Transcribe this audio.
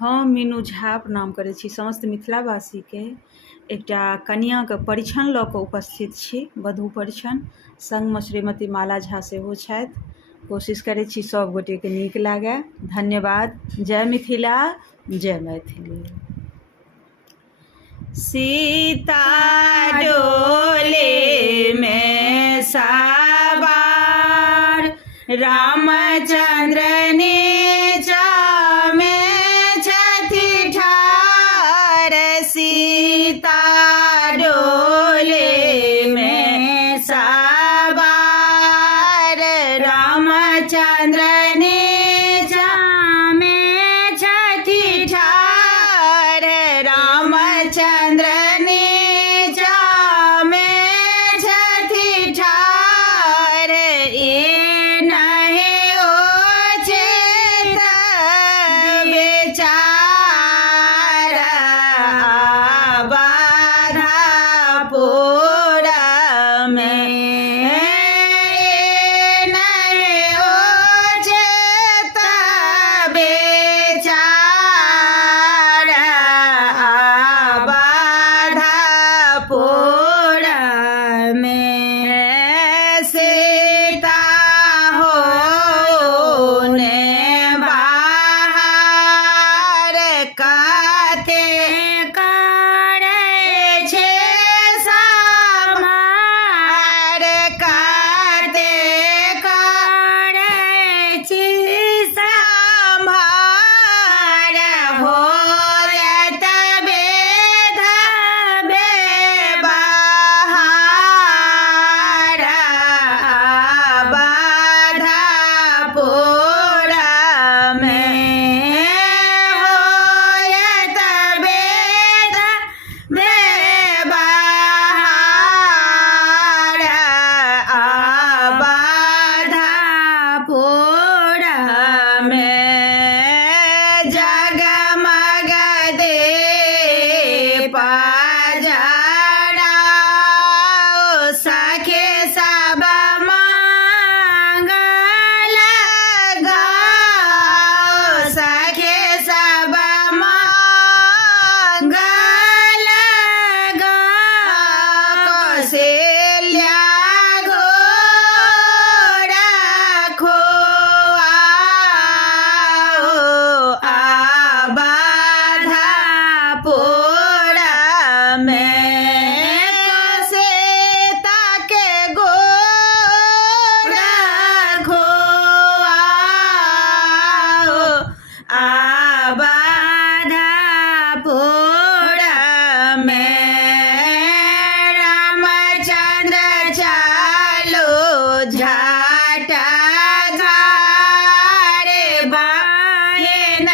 हम मीनू झा प्रणाम करै छी समस्त मिथिलावासीके। एकटा कनियाँके परिछन लऽ कऽ उपस्थित छी, वधू परिछन। संगमे श्रीमती माला झा सेहो छथि। कोशिश करै छी सभ गोटेके नीक लागय। धन्यवाद। जय मिथिला, जय मैथिली। सीता डोले में सवार, रामचंद्र नीचा में छथि ठार। सीता डोले में सवार, रामचंद्र नीचा में छथि ठार। रामचंद्र नीचा में छथि ठार। ए नहे ओछैत बेचारा, बाधापुर में। ए नहे ओछैत बेचारा, बाधापुर में। सीता होने बाहर, काते करै छै समार। काते करै छी सम्हार। होयत बेध बेबहार, बाधापुर में। होयत बेध बेबहार, बाधापुर में। जगमग दीप जराओ, सखे सब मंगल गाओ। सखे सब मंगल गाओ। कौशल्या घोर खोआओ, बाधापुर में। सीता के गोर खोआओ, बाधापुर में। रामचंद्र चलो झाट घारे, बाहेन